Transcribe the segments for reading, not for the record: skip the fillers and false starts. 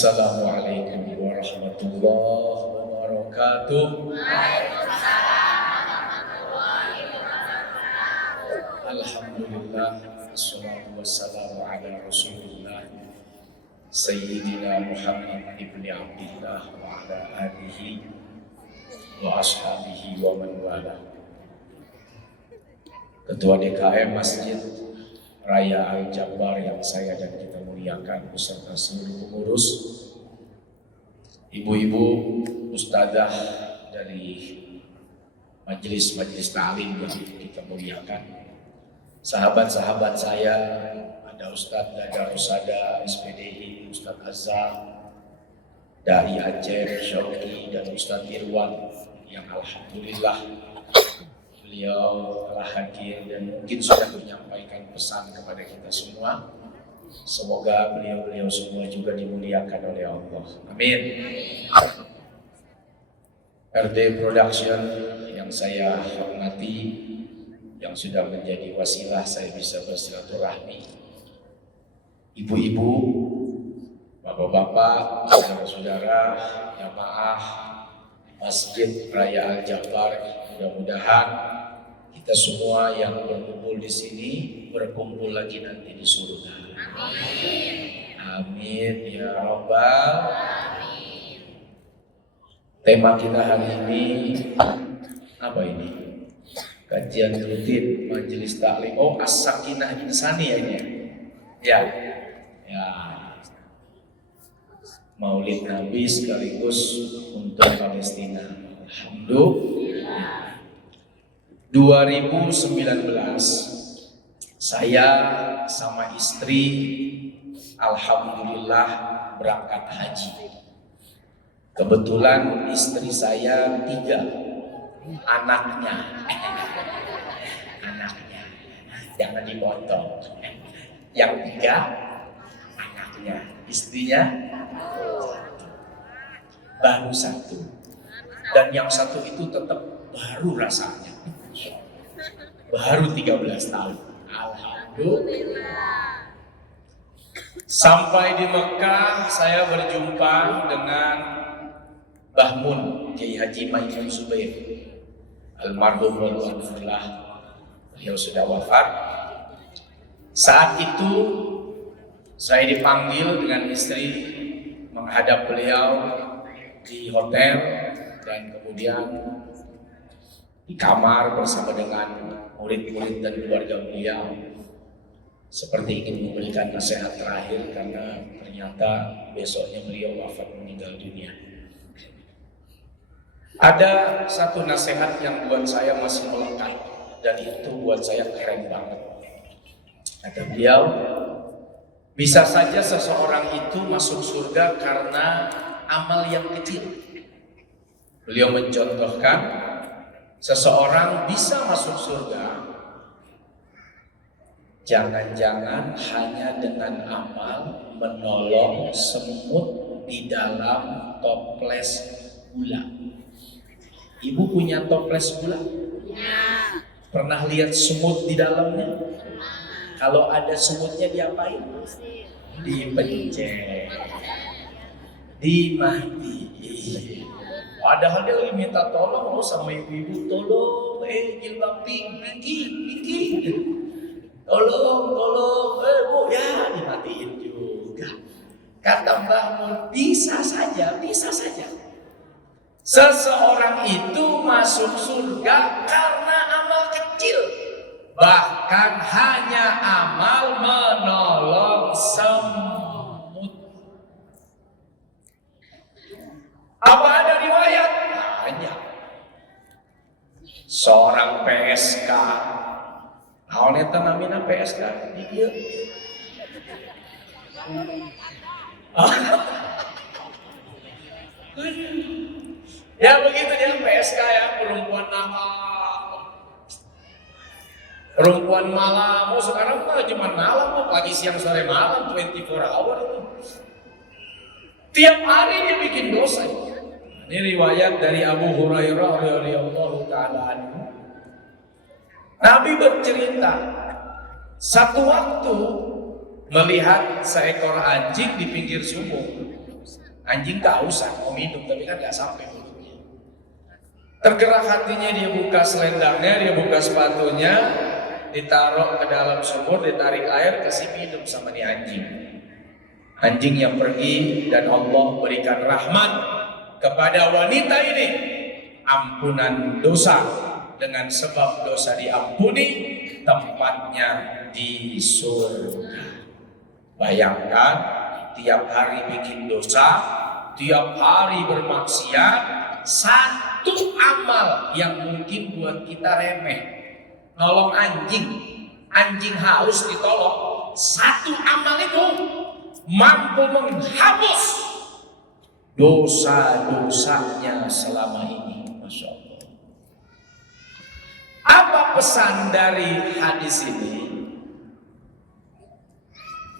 Assalamualaikum warahmatullahi wabarakatuh. Alhamdulillah, wassalatu wassalamu ala Rasulillah Sayyidina Muhammad ibn Abdillah wa ala alihi wa ashabihi wa man wala. Ketua DKM Masjid Raya Al-Jabar yang saya dan kita muliakan beserta seluruh pengurus, ibu-ibu, ustadzah dari majelis ta'lim yang kita muliakan, sahabat-sahabat saya, ada Ustadz Dada Usada, SPDI, Ustadz Azhar, Dai Aceh, Syauqi, dan Ustadz Irwan yang alhamdulillah beliau telah hadir dan mungkin sudah menyampaikan pesan kepada kita semua. Semoga beliau semua juga dimuliakan oleh Allah. Amin. RD Production yang saya hormati, yang sudah menjadi wasilah saya bisa bersilaturahmi, ibu-ibu, bapak-bapak, saudara-saudara, jamaah Masjid Raya Al-Jabar, mudah-mudahan kita semua yang berkumpul di sini berkumpul lagi nanti di surga. Amin. Amin ya Rabbal Alamin. Tema kita hari ini apa ini? Kajian rutin Majelis Taklim. Oh, As-Sakinah Insani ya ini. Ya. Maulid Nabi sekaligus untuk Palestina. Alhamdulillah. 2019 saya sama istri alhamdulillah berangkat haji. Kebetulan istri saya 3 anaknya jangan dipotong, yang 3 anaknya, istrinya baru 1, dan yang 1 itu tetap baru rasanya, baru 13 tahun. Alhamdulillah. Sampai di Mekah saya berjumpa dengan Mbah Mun, Kiai Haji Maimun Zubair almarhum waliyullah. Beliau sudah wafat. Saat itu saya dipanggil dengan istri menghadap beliau di hotel dan kemudian di kamar bersama dengan murid-murid dan keluarga beliau, seperti ingin memberikan nasihat terakhir karena ternyata besoknya beliau wafat, meninggal dunia. Ada satu nasihat yang buat saya masih melekat dan itu buat saya keren banget. Kata beliau, bisa saja seseorang itu masuk surga karena amal yang kecil. Beliau mencontohkan seseorang bisa masuk surga jangan-jangan hanya dengan amal menolong semut di dalam toples gula. Ibu punya toples gula? Ya. Pernah lihat semut di dalamnya? Kalau ada semutnya diapain? Dipencet, dimatiin. Padahal dia lagi minta tolong sama ibu-ibu, tolong, jilbab pinky, tolong, bu, ya dimatiin juga. Kata Mbah Mun, bisa saja. Seseorang itu masuk surga karena amal kecil, bahkan hanya amal menolong semut. Apa ada riwayat? Banyak. Seorang PSK, awalnya namanya PSK, dia ya begitu dia PSK ya, perempuan nakal, perempuan malam. Oh sekarang mah cuma malam, pagi siang sore malam, 24 hour itu. Tiap hari dia bikin dosa. Ini riwayat dari Abu Hurairah radhiyallahu taala anhu. Nabi bercerita, satu waktu melihat seekor anjing di pinggir sumur. Anjing kehausan mau minum tapi kan nggak sampai mulutnya. Tergerak hatinya, dia buka selendangnya, dia buka sepatunya, ditaruh ke dalam sumur, ditarik air, kasih minum sama nih anjing. Anjing yang pergi, dan Allah berikan rahmat kepada wanita ini, ampunan dosa. Dengan sebab dosa diampuni, tempatnya di surga. Bayangkan, tiap hari bikin dosa, tiap hari bermaksiat, satu amal yang mungkin buat kita remeh, nolong anjing, anjing haus ditolong, satu amal itu mampu menghapus dosa-dosanya selama ini. Masya Allah. Apa pesan dari hadis ini?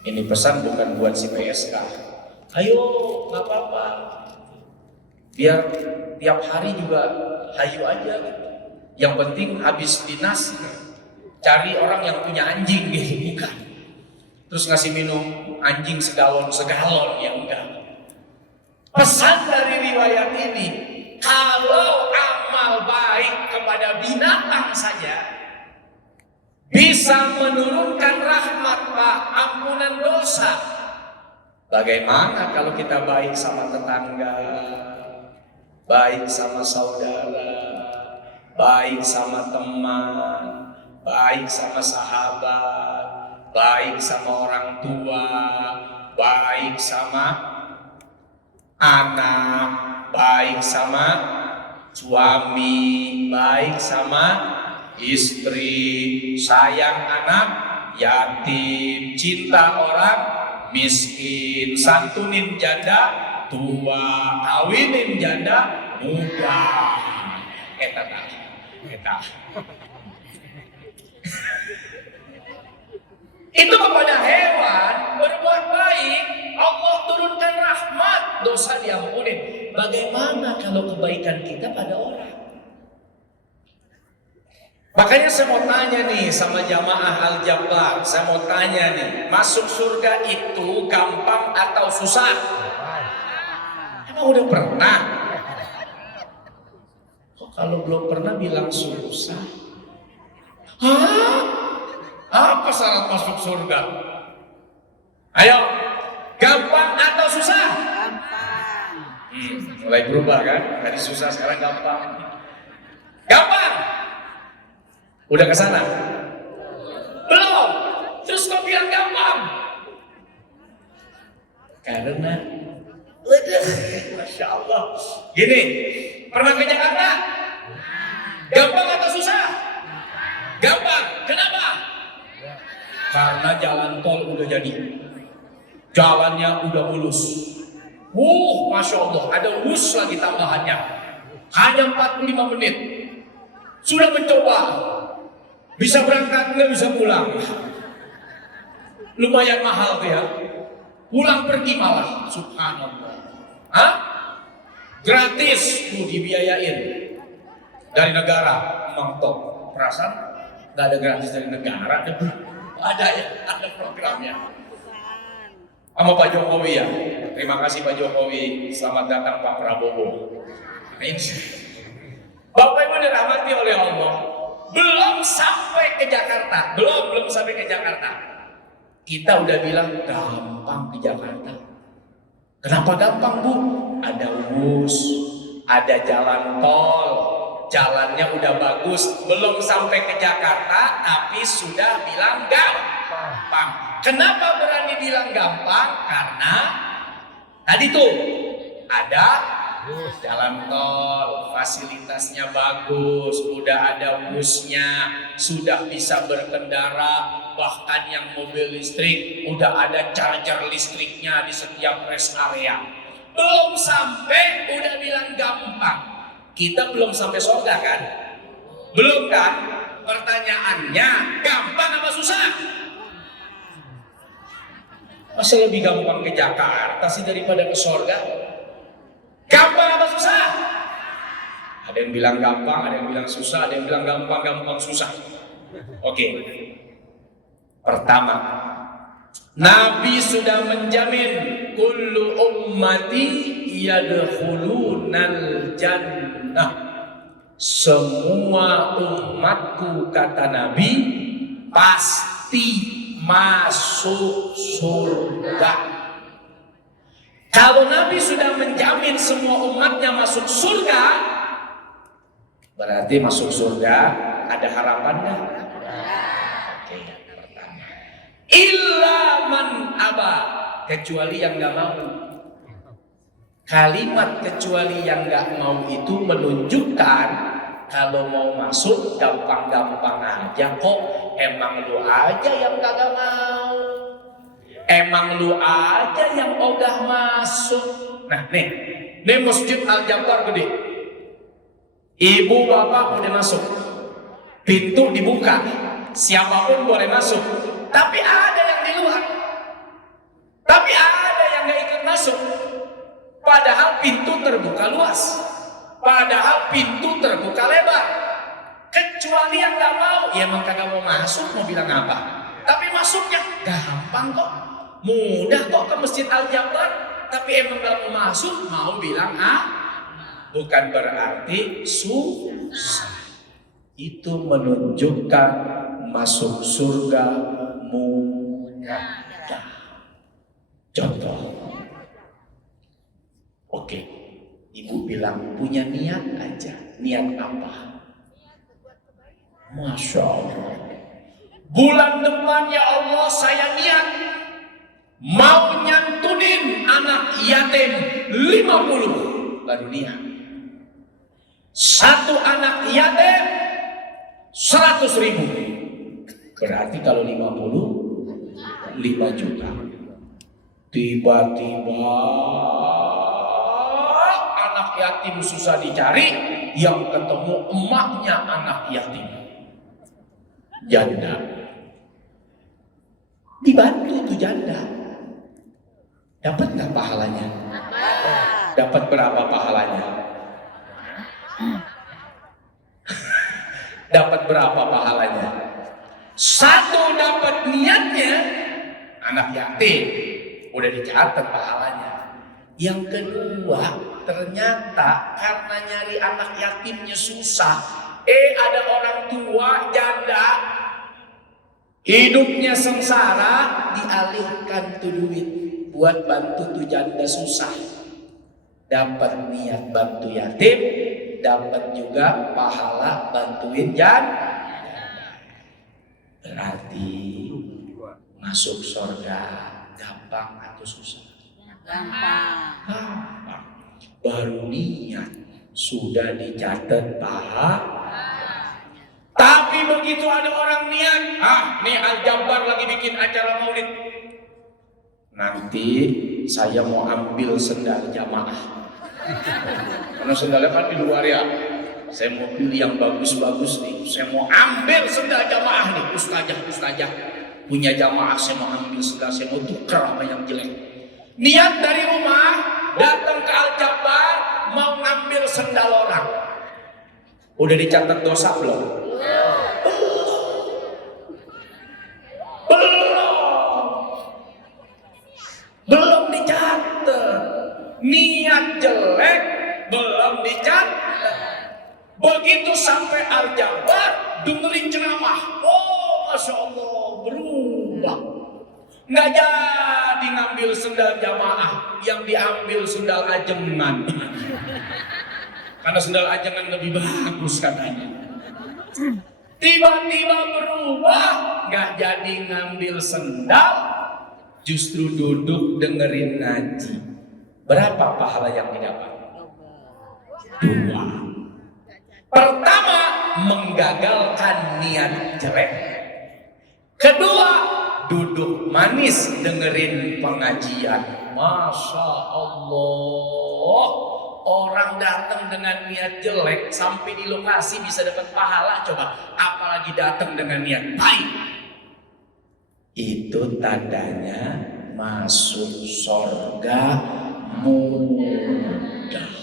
Ini pesan bukan buat si PSK. Ayo, nggak apa-apa. Biar tiap hari juga hayu aja gitu. Yang penting habis dinas cari orang yang punya anjing gitu, bukan. Terus ngasih minum anjing segalon ya enggak. Pesan dari riwayat ini, kalau amal baik kepada binatang saja bisa menurunkan rahmat, Pak, ampunan dosa. Bagaimana kalau kita baik sama tetangga, baik sama saudara, baik sama teman, baik sama sahabat, baik sama orang tua, baik sama anak, baik sama suami, baik sama istri, sayang anak yatim, cinta orang miskin, santunin janda tua, kawinin janda muda. Eta. Itu kepada hewan, berbuat baik, Allah turunkan rahmat, dosa diampuni. Bagaimana kalau kebaikan kita pada orang? Makanya saya mau tanya nih sama jamaah Al-Jabbar, saya mau tanya nih, masuk surga itu gampang atau susah? Emang udah pernah? Kok kalau belum pernah bilang susah? Hah? Apa syarat masuk surga? Ayo, gampang atau susah? Gampang. Mulai berubah kan? Dari susah sekarang gampang. Gampang. Udah ke sana? Belum. Terus kok bilang gampang? Karena waduh, Masya Allah. Gini, pernah ke Jakarta? Gampang atau susah? Gampang. Kenapa? Karena jalan tol udah jadi. Jalannya udah mulus. Masya Allah, ada bus lagi tambahannya. Hanya 45 menit. Sudah mencoba. Bisa berangkat, nggak bisa pulang. Lumayan mahal tuh ya. Pulang pergi malah, subhanallah. Hah? Gratis tuh dibiayain dari negara. Emang top. Perasaan nggak ada gratis dari negara. Ada ya, ada programnya. Sama Pak Jokowi ya. Terima kasih Pak Jokowi. Selamat datang Pak Prabowo. Bapak Ibu dirahmati oleh Allah. Belum sampai ke Jakarta. Belum sampai ke Jakarta. Kita udah bilang gampang ke Jakarta. Kenapa gampang, Bu? Ada bus, ada jalan tol, jalannya udah bagus. Belum sampai ke Jakarta, tapi sudah bilang gampang. Kenapa berani bilang gampang? Karena tadi tuh ada jalan tol, fasilitasnya bagus, udah ada busnya, sudah bisa berkendara, bahkan yang mobil listrik udah ada charger listriknya di setiap rest area. Belum sampai udah bilang gampang. Kita belum sampai surga kan? Belum kan? Pertanyaannya, gampang apa susah? Masa lebih gampang ke Jakarta sih daripada ke surga? Gampang apa susah? Ada yang bilang gampang, ada yang bilang susah, ada yang bilang gampang susah. Oke. Pertama, Nabi sudah menjamin kullu ummati yadkhulunal jannah. Semua umatku, kata Nabi, pasti masuk surga. Kalau Nabi sudah menjamin semua umatnya masuk surga, berarti masuk surga ada harapannya. Oke, pertama. Illa man aba, kecuali yang nggak mau. Kalimat kecuali yang nggak mau itu menunjukkan kalau mau masuk gampang-gampang aja kok. Emang lu aja yang kagak mau. Emang lu aja yang ogah masuk. Nah nih Masjid Al-Jabbar gede. Ibu bapak udah masuk. Pintu dibuka. Siapapun boleh masuk. Tapi ada yang di luar. Tapi ada yang gak ikut masuk. Padahal pintu terbuka luas. Padahal pintu terbuka lebar. Kecuali yang gak mau. Ya emang kagak mau masuk, mau bilang apa. Tapi masuknya gampang kok. Mudah kok ke Masjid Al-Jabbar. Tapi emang gak mau masuk, mau bilang bukan berarti susah. Itu menunjukkan masuk surga mudah. Contoh. Oke, ibu bilang punya niat aja. Niat apa? Masya Allah. Bulan depan ya Allah saya niat mau nyantunin anak yatim 50. Baru niat. Satu anak yatim 100.000. Berarti kalau 50 5 juta. Tiba-tiba anak yatim susah dicari, yang ketemu emaknya anak yatim janda. Dibantu tuh janda. Dapat nggak pahalanya? Dapat berapa pahalanya? Dapat berapa pahalanya? Satu, dapat niatnya anak yatim, udah dicatat pahalanya. Yang kedua, ternyata karena nyari anak yatimnya susah, ada orang tua janda hidupnya sengsara, dialihkan tuh duit buat bantu tuh janda susah. Dapat niat bantu yatim, dapat juga pahala bantuin janda. Berarti masuk surga gampang atau susah? Gampang. Baru niat sudah dicatat pahala. Tapi begitu ada orang niat, nih Al-Jabbar lagi bikin acara maulid. Nanti saya mau ambil sendal jamaah. Karena sendalnya kan di luar ya. Saya mau pilih yang bagus-bagus nih. Saya mau ambil sendal jamaah nih. Ustazah punya jamaah, saya mau ambil sendal, saya mau tukar sama yang jelek. Niat dari rumah datang ke Al-Jabbar mau ngambil sendal orang. Udah dicatat dosa belum? Belum dicatat. Niat jelek belum dicatat. Begitu sampai Al-Jabbar dengerin ceramah, Masya Allah berubah. Nggak jadi ngambil sendal jamaah, yang diambil sendal ajengan. Karena sendal ajengan lebih bagus katanya. Tiba-tiba berubah, nggak jadi ngambil sendal, justru duduk dengerin ngaji. Berapa pahala yang didapat? 2. Pertama, menggagalkan niat jelek. Kedua, duduk manis dengerin pengajian. Masya Allah. Orang datang dengan niat jelek sampai di lokasi bisa dapat pahala, coba. Apalagi datang dengan niat baik. Itu tandanya masuk surga mudah.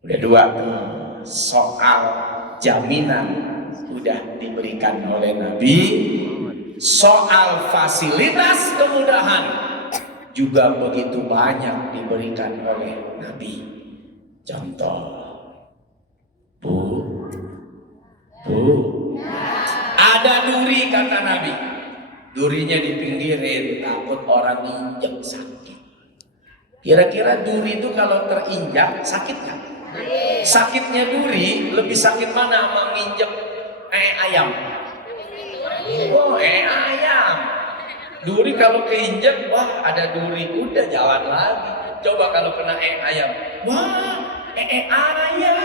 Udah 2 soal jaminan udah diberikan oleh Nabi. Soal fasilitas kemudahan juga begitu banyak diberikan oleh Nabi. Contoh, Bu, ada duri kata Nabi. Durinya dipinggirin, takut orang injek sakit. Kira-kira duri itu kalau terinjak sakit nggak? Sakitnya duri lebih sakit mana sama nginjek ayam? Oh, ayam. Duri kalau keinjek, wah ada duri, udah jalan lagi. Coba kalau kena ayam, wah ayam.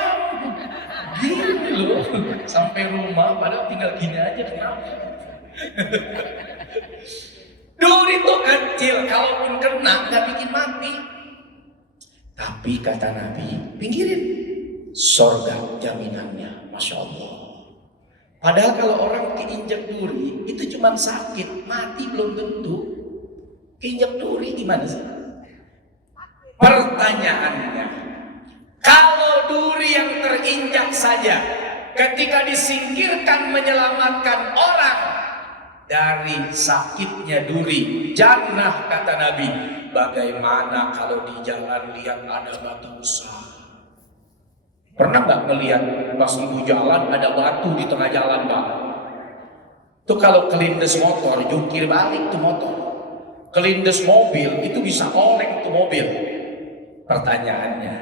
Gini loh, sampai rumah padahal tinggal gini aja, kenapa? Duri itu kecil, kalaupun kena nggak bikin mati. Tapi kata Nabi, pinggirin, sorga jaminannya, Masya Allah. Padahal kalau orang keinjak duri itu cuma sakit, mati belum tentu. Keinjak duri gimana sih? Pertanyaannya, kalau duri yang terinjak saja ketika disingkirkan menyelamatkan orang dari sakitnya duri, jannah kata Nabi, bagaimana kalau di jalan lihat ada batu besar? Pernah nggak ngelihat pas ibu jalan ada batu di tengah jalan, Pak? Tuh kalau kelindes motor, jungkir balik tuh motor. Kelindes mobil itu bisa oleng tuh mobil. Pertanyaannya,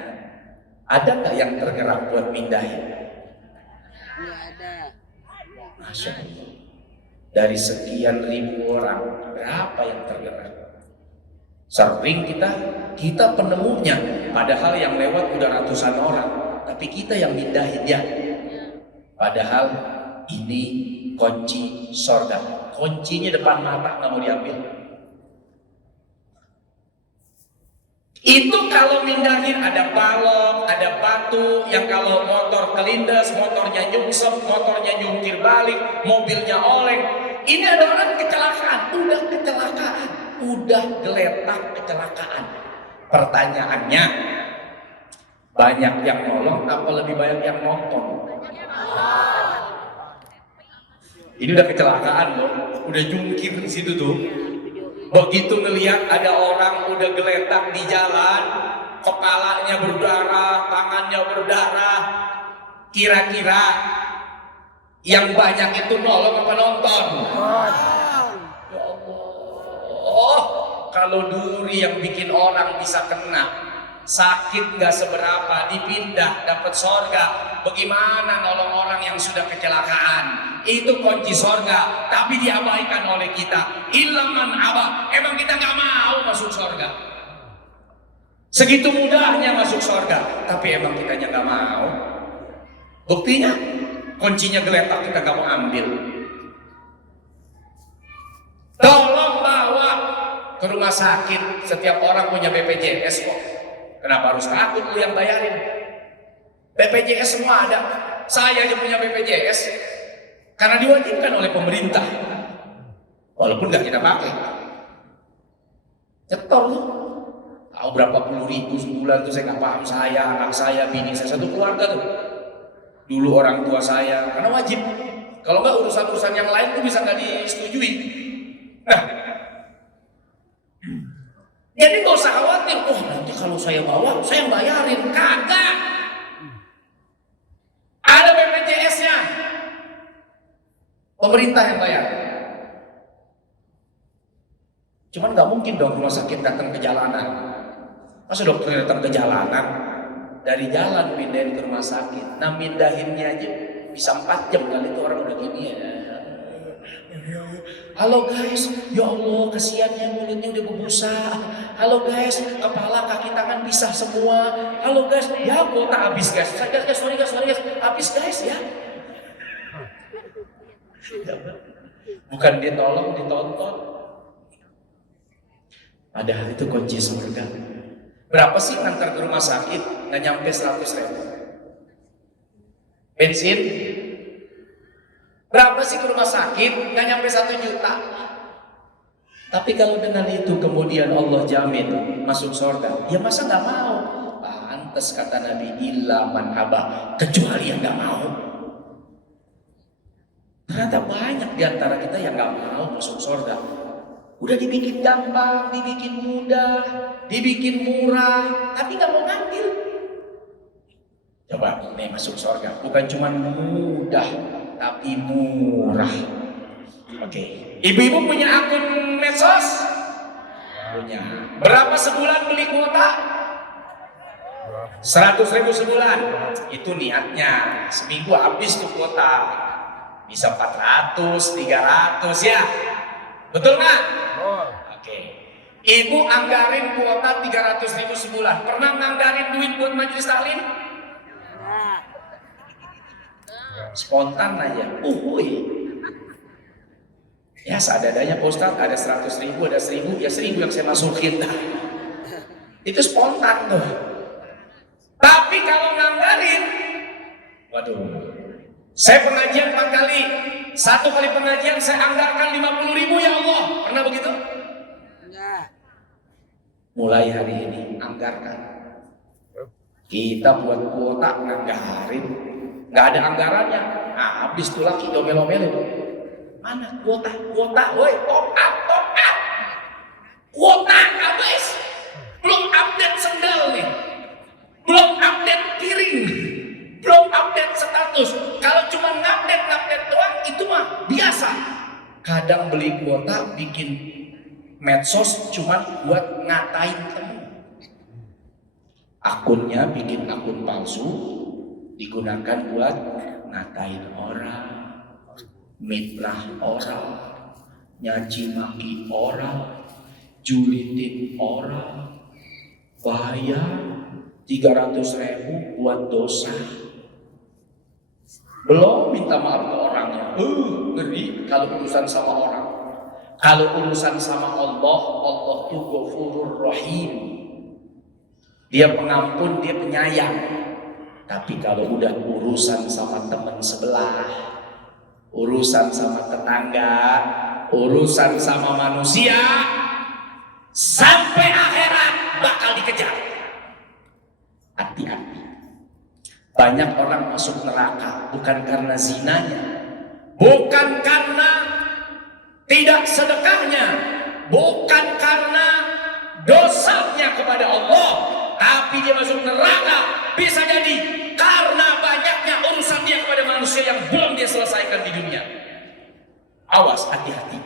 ada nggak yang tergerak buat mindahin? Nggak ada. Masya Allah. Dari sekian ribu orang, berapa yang tergerak? Sering kita penemunya, padahal yang lewat udah ratusan orang, tapi kita yang mindahin ya. Padahal ini kunci sorga, kuncinya depan mata nggak mau diambil. Itu kalau mindahin ada balok, ada batu, yang kalau motor kelindes, motornya nyungsep, motornya nyungkir balik, mobilnya oleng. Ini ada orang kecelakaan, udah geletak kecelakaan. Pertanyaannya, banyak yang nolong apa lebih banyak yang nonton? Ini udah kecelakaan loh, udah jungkir di situ tuh. Begitu ngelihat ada orang udah geletak di jalan, kepalanya berdarah, tangannya berdarah, kira-kira yang banyak itu nolong apa nonton? Ya Allah, kalau duri yang bikin orang bisa kena, sakit gak seberapa, dipindah dapat sorga. Bagaimana nolong orang yang sudah kecelakaan? Itu kunci sorga, tapi diabaikan oleh kita. Ilaman aba, emang kita gak mau masuk sorga. Segitu mudahnya masuk sorga, tapi emang kitanya gak mau. Buktinya, kuncinya geletak kita gak mau ambil. Tolong bawa ke rumah sakit, setiap orang punya BPJS kok. Kenapa harus takut lu yang bayarin? BPJS semua ada. Saya aja punya BPJS karena diwajibkan oleh pemerintah. Walaupun nggak kita pakai. Cetor lu. Tahu berapa puluh ribu sebulan tuh saya nggak paham. Saya, anak saya, bini saya, satu keluarga tuh. Dulu orang tua saya, karena wajib. Kalau nggak urusan-urusan yang lain tuh bisa nggak disetujui. Nah, jadi nggak usah khawatir, oh nanti kalau saya bawa, saya yang bayarin. Kagak. Ada BPJS-nya. Pemerintah yang bayar. Cuman nggak mungkin dong rumah sakit datang ke jalanan. Masa dokter datang ke jalanan? Dari jalan pindahin ke rumah sakit. Nah mindahinnya aja bisa 4 jam kali itu orang udah gini ya. Halo guys, ya Allah kasihannya mulutnya udah berbusa. Halo guys, kepala kaki tangan pisah semua. Halo guys, ya kuota habis guys. Sorry guys, habis guys ya. Bukan dia tolong, ditonton. Padahal itu kunci surga. Berapa sih ngantar ke rumah sakit? Nggak nyampe 100.000. Bensin? Berapa sih ke rumah sakit? Nggak nyampe 1 juta. Tapi kalau dengan itu kemudian Allah jamin masuk surga, ya masa nggak mau? Pantes kata Nabi, illa man aba, kecuali yang nggak mau. Ternyata banyak di antara kita yang gak mau masuk surga. Udah dibikin gampang, dibikin mudah, dibikin murah, tapi gak mau ngambil. Coba nih masuk surga, bukan cuma mudah, tapi murah. Oke. Ibu-ibu punya akun medsos? Punya. Berapa sebulan beli kuota? 100.000 sebulan. Itu niatnya. Seminggu habis tuh kuota. Bisa 400, 300 ya. Betul nggak? Oke. Ibu anggarin kuota 300.000 sebulan. Pernah nganggarin duit buat majelis taklim? Spontan aja. Ya seadanya Pak Ustadz, ada 100.000, ada 1.000, ya 1.000 yang saya masukin. Itu spontan tuh. Tapi kalau nganggarin, waduh, saya pengajian 4 kali, 1 kali pengajian saya anggarkan 50.000 ya Allah. Pernah begitu? Enggak. Mulai hari ini anggarkan. Kita buat kuota nganggarin, nggak ada anggarannya. Nah, habis tuh lagi domel-domel. Mana kuota, woi, top up. Kuota habis. Belum update sendal nih. Belum update piring. Belum update status. Kalau cuma ngupdate doang itu mah biasa. Kadang beli kuota bikin medsos cuma buat ngatain temen. Akunnya bikin akun palsu digunakan buat ngatain orang, mitnah orang, nyaci maki orang, julitin orang, bayar 300.000 buat dosa. Belum minta maaf ke orangnya. Ngeri kalau urusan sama orang. Kalau urusan sama Allah, Allah tuh Ghafurur Rahim. Dia pengampun, dia penyayang. Tapi kalau udah urusan sama teman sebelah, urusan sama tetangga, urusan sama manusia, sampai akhirat bakal dikejar. Hati-hati. Banyak orang masuk neraka bukan karena zinanya, bukan karena tidak sedekahnya, bukan karena dosanya kepada Allah, tapi dia masuk neraka bisa jadi karena banyaknya urusan dia kepada manusia yang belum dia selesaikan di dunia. Awas, hati-hati.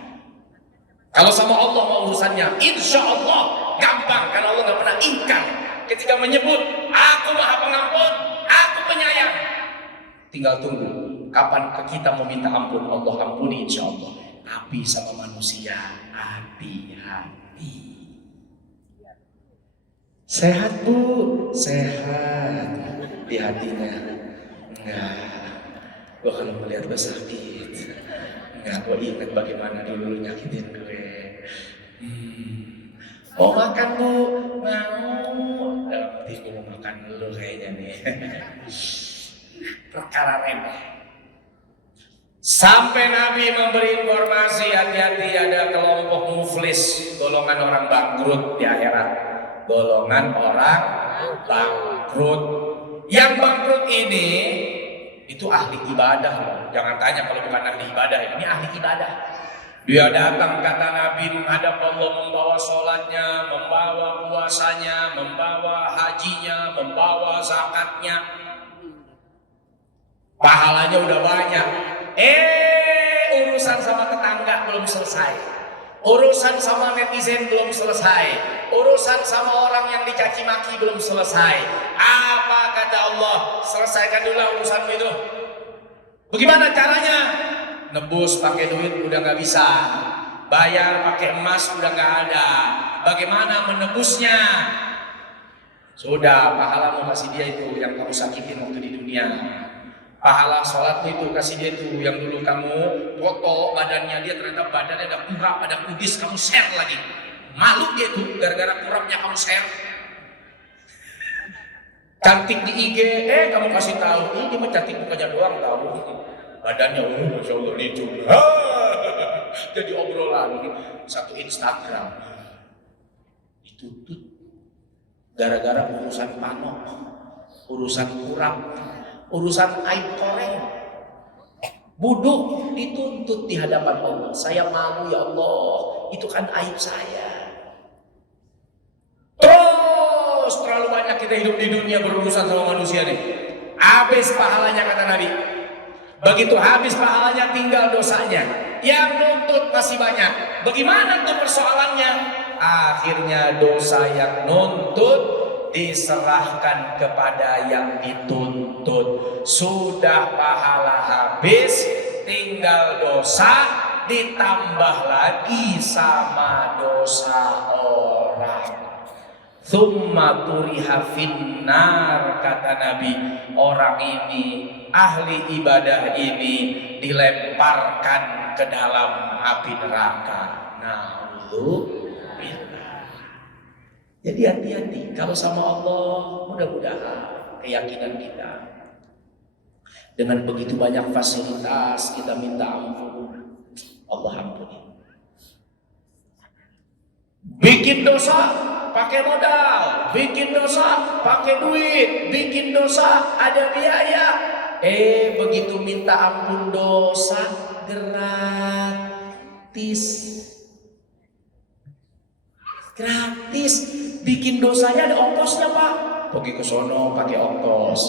Kalau sama Allah mau urusannya, insya Allah gampang, karena Allah nggak pernah ingkar. Ketika menyebut, aku maha pengampun, aku penyayang. Tinggal tunggu, kapan kita mau minta ampun, Allah ampuni insya Allah. Tapi sama manusia, hati-hati. Sehat Bu, sehat di hatinya. Enggak, gua kalau melihat gua sakit. Enggak, gua ingat bagaimana dulu nyakitin gue. Mau makan Bu? Mau. Dalam hati gue mau makan dulu kayaknya nih. Perkara remeh. Sampai Nabi memberi informasi, hati-hati ada kelompok muflis, golongan orang bangkrut di akhirat. Golongan orang bangkrut. Yang bangkrut ini itu ahli ibadah loh. Jangan tanya kalau bukan ahli ibadah, ini ahli ibadah. Dia datang kata Nabi menghadap Allah, membawa sholatnya, membawa puasanya, membawa hajinya, membawa zakatnya. Pahalanya udah banyak. Urusan sama tetangga belum selesai. Urusan sama netizen belum selesai. Urusan sama orang yang dicaci maki belum selesai. Apa kata Allah? Selesaikan dulu urusanmu itu. Bagaimana caranya? Nebus pakai duit udah nggak bisa. Bayar pakai emas udah nggak ada. Bagaimana menebusnya? Sudah, pahalamu kasih dia itu yang kamu sakitin waktu di dunia. Pahala sholat itu kasih dia itu yang dulu kamu foto badannya dia, ternyata badannya ada kurap, ada kudis, kamu share lagi. Malu dia tuh gara-gara kurapnya kamu share. Cantik di IG, kamu kasih tahu, ini mah cantik mukanya doang tahu. Badannya, masya Allah lucu. Jadi obrolan satu Instagram. Ditutup gara-gara urusan panok, urusan kurap, urusan aib koreng. Buduk dituntut di hadapan Allah. Saya malu ya Allah, itu kan aib saya. Terus terlalu banyak kita hidup di dunia berurusan sama manusia nih. Habis pahalanya kata Nabi. Begitu habis pahalanya tinggal dosanya. Yang nuntut masih banyak. Bagaimana tuh persoalannya? Akhirnya dosa yang nuntut diserahkan kepada yang dituntut. Sudah pahala habis, tinggal dosa, ditambah lagi sama dosa orang. Tsumma turiha finnar, kata Nabi, orang ini, ahli ibadah ini dilemparkan ke dalam api neraka. Na'udzubillah. Jadi hati-hati kalau sama Allah. Mudah-mudahan keyakinan kita, dengan begitu banyak fasilitas kita minta ampun, Allah ampuni. Bikin dosa pakai modal, bikin dosa pakai duit, bikin dosa ada biaya. Begitu minta ampun dosa gratis. Gratis. Bikin dosanya ada ongkosnya, Pak. Pergi ke sono pakai ongkos.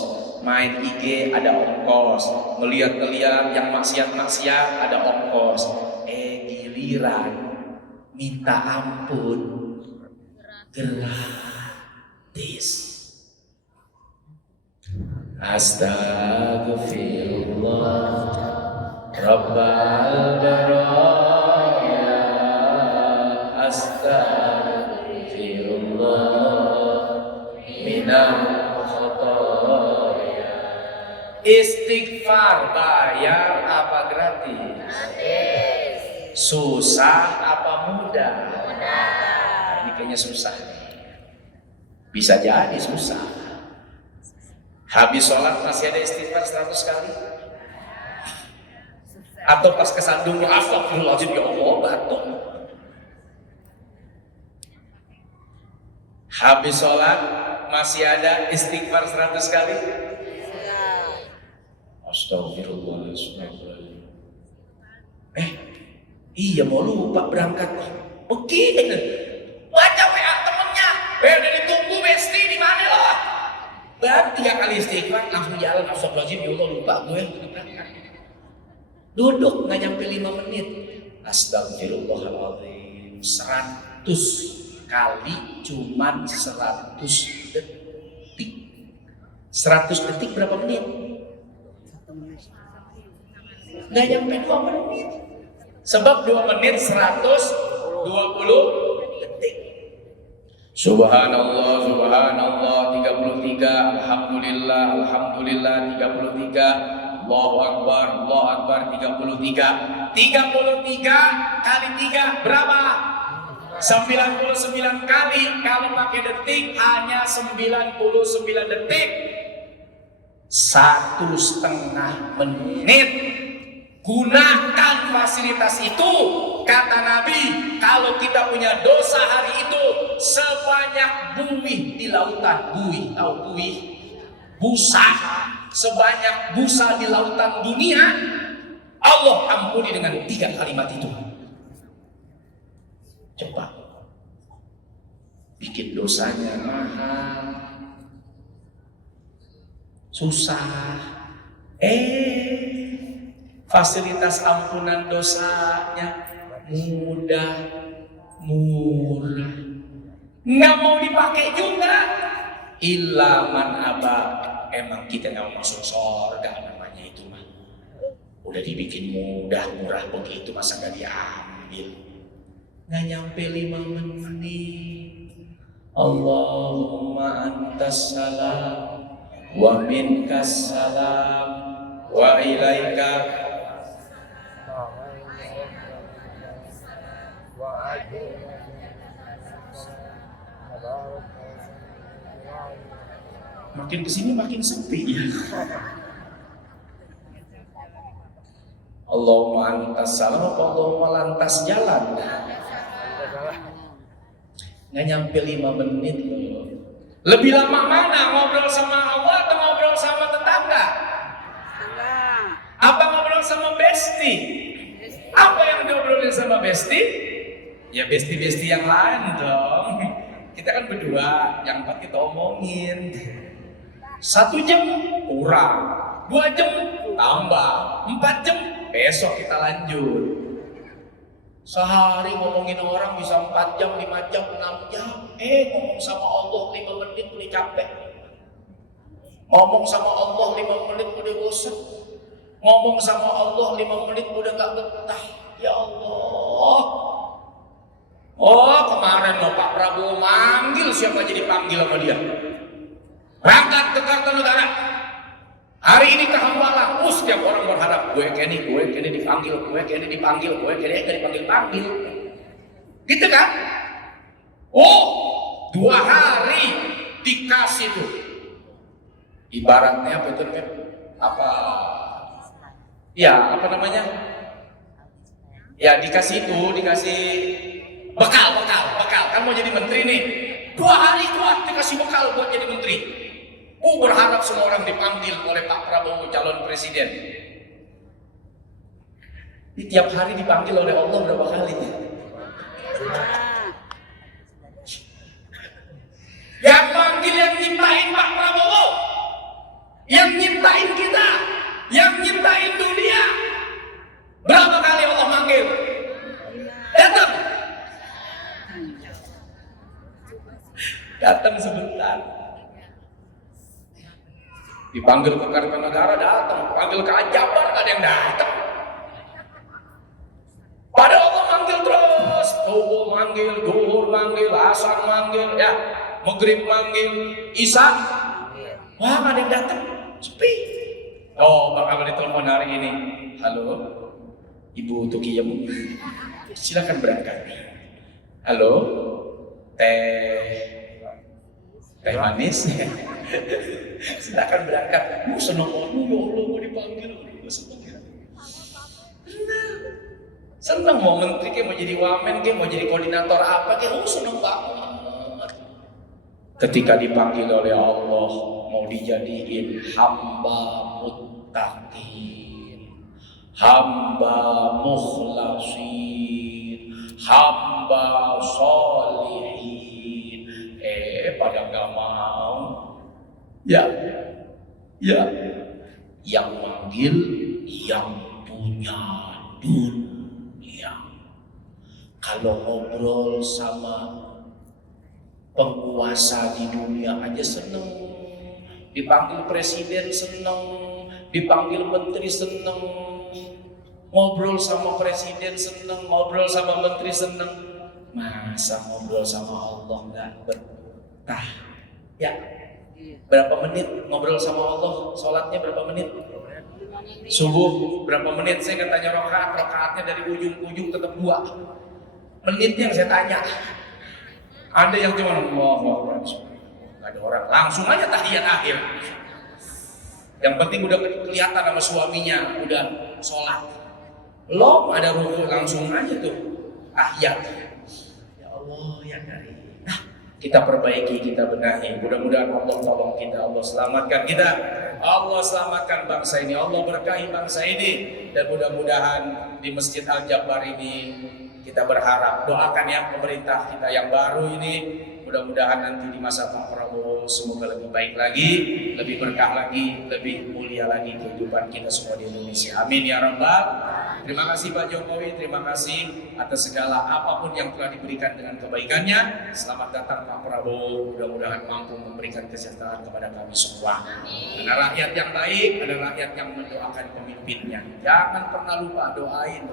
Main IG ada ongkos. Ngeliat-ngeliat yang maksiat-maksiat ada ongkos. Giliran minta ampun gratis. Astagfirullah Rabbal baraya. Astagfirullah minal khotoya. Istighfar bayar apa gratis? Susah apa mudah? Ini kayaknya susah. Bisa jadi susah. Habis sholat masih ada istighfar 100 kali? Atau pas kesandung astagfirullahaladzim ya Allah batuk? Habis sholat masih ada istighfar 100 kali? Astagfirullahaladzim. Iya mau lupa berangkat. Begini. Baca WA temennya. Udah ditunggu Besti di mana loh? Baru 3 kali istighfar langsung jalan. Astagfirullahaladzim ya Allah lupa gue. Duduk nggak nyampe 5 menit. Astagfirullahaladzim. 100 kali cuman 100 detik. 100 detik berapa menit? Nggak nyampe 2 menit. Sebab 2 menit 120 detik. Subhanallah, subhanallah 33, alhamdulillah, alhamdulillah 33, Allahu Akbar 33. 33 kali 3 berapa? 99 kali. Kalau pakai detik hanya 99 detik. 1,5 menit. Gunakan fasilitas itu. Kata Nabi, kalau kita punya dosa hari itu sebanyak buih di lautan. Buih, tahu buih? Busa. Sebanyak busa di lautan dunia, Allah ampuni dengan 3 kalimat itu. Cepat. Bikin dosanya mahal, susah. Fasilitas ampunan dosanya mudah, murah. Nggak mau dipakai juga. Illa man aba. Emang kita nggak mau masuk surga namanya itu mah. Udah dibikin mudah, murah begitu masa nggak diambil. Nggak nyampe 5 menit. Allahumma antas salam wa minkas salam wa ilaika. Makin kesini makin sepi ya. Allahumma antas salam, Allahumma lantas jalan. Nggak nyampe 5 menit loh. Lebih lama mana ngobrol sama Allah atau ngobrol sama tetangga? Apa ngobrol sama Besti. Apa yang diobrolin sama Besti? Ya besti-besti yang lain dong. Kita kan berdua, yang 4 kita omongin. 1 jam kurang, 2 jam tambah, 4 jam besok kita lanjut. Sehari ngomongin orang bisa 4 jam, 5 jam, 6 jam. Ngomong sama Allah 5 menit udah capek. Ngomong sama Allah 5 menit udah bosan. Ngomong sama Allah 5 menit udah gak betah. Ya Allah. Oh kemarin loh Pak Prabowo manggil siapa aja dipanggil sama dia. Berangkat ke Kartanegara. Hari ini ke Hambalang, setiap orang berharap gue Kenny dipanggil, gue Kenny dipanggil. Gitu kan? Oh, 2 hari dikasih tuh. Ibaratnya apa itu? Apa namanya? Ya dikasih bekal. Kan mau jadi menteri nih. 2 hari kuat dikasih bekal buat jadi menteri. Berharap semua orang dipanggil oleh Pak Prabowo calon presiden. Tiap hari dipanggil oleh Allah berapa kali? Yang panggil, yang nyiptain Pak Prabowo, yang nyiptain kita, yang nyiptain dunia. Berapa kali Allah manggil? Datang sebentar. Dipanggil ke Kartanegara datang, panggil ke Ajaban gak ada yang datang. Padahal Allah manggil terus, Subuh manggil, Duhur manggil, Asar manggil, ya, Maghrib manggil, Isya. Wah gak ada yang datang, sepi. Oh bakal ditelepon hari ini. Halo, Ibu Tukiyem, silakan berangkat. Halo, teh manis. Silakan berangkat. Senang banget ya Allah mau dipanggil. Senang mau menteri kayak mau jadi wamen kayak mau jadi koordinator apa kayak senang banget. Ketika dipanggil oleh Allah mau dijadiin hamba muttaqin, hamba mukhlasin, hamba sholihin. Pada nggak mau. Ya, yang manggil yang punya dunia. Kalau ngobrol sama penguasa di dunia aja seneng, dipanggil presiden seneng, dipanggil menteri seneng, ngobrol sama presiden seneng, ngobrol sama menteri seneng. Masa ngobrol sama Allah nggak betah? Ya. Berapa menit ngobrol sama Allah? Sholatnya berapa menit? Subuh berapa menit? Saya kan tanya rokaatnya dari ujung-ujung tetap 2 menit yang saya tanya. Ada yang cuma Allah, nggak ada orang, langsung aja tahiyat akhir. Yang penting udah kelihatan sama suaminya, udah sholat. Belum ada ruku, langsung aja tuh tahiyat. Ya Allah ya Karim. Kita perbaiki, kita benahi. Mudah-mudahan Allah tolong kita, Allah selamatkan kita, Allah selamatkan bangsa ini, Allah berkahi bangsa ini. Dan mudah-mudahan di Masjid Al-Jabbar ini kita berharap, doakan ya pemerintah kita yang baru ini, mudah-mudahan nanti di masa Pak Prabowo semoga lebih baik lagi, lebih berkah lagi, lebih mulia lagi kehidupan kita semua di Indonesia. Amin ya Rabbal. Terima kasih Pak Jokowi, terima kasih atas segala apapun yang telah diberikan dengan kebaikannya. Selamat datang Pak Prabowo, mudah-mudahan mampu memberikan kesejahteraan kepada kami semua. Ada rakyat yang baik, ada rakyat yang mendoakan pemimpinnya. Jangan pernah lupa doain.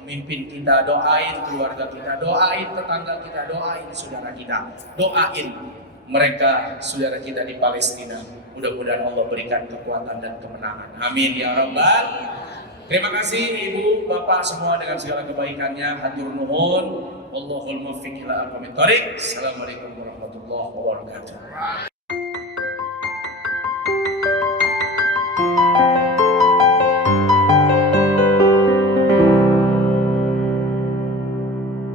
Pemimpin kita doain, keluarga kita doain, tetangga kita doain, saudara kita doain. Mereka saudara kita di Palestina, mudah-mudahan Allah berikan kekuatan dan kemenangan. Amin ya Rabbal. Terima kasih Ibu, Bapak semua dengan segala kebaikannya. Hatur nuhun. Wallahul muwaffiq ila aqwamit thoriq. Assalamualaikum warahmatullahi wabarakatuh.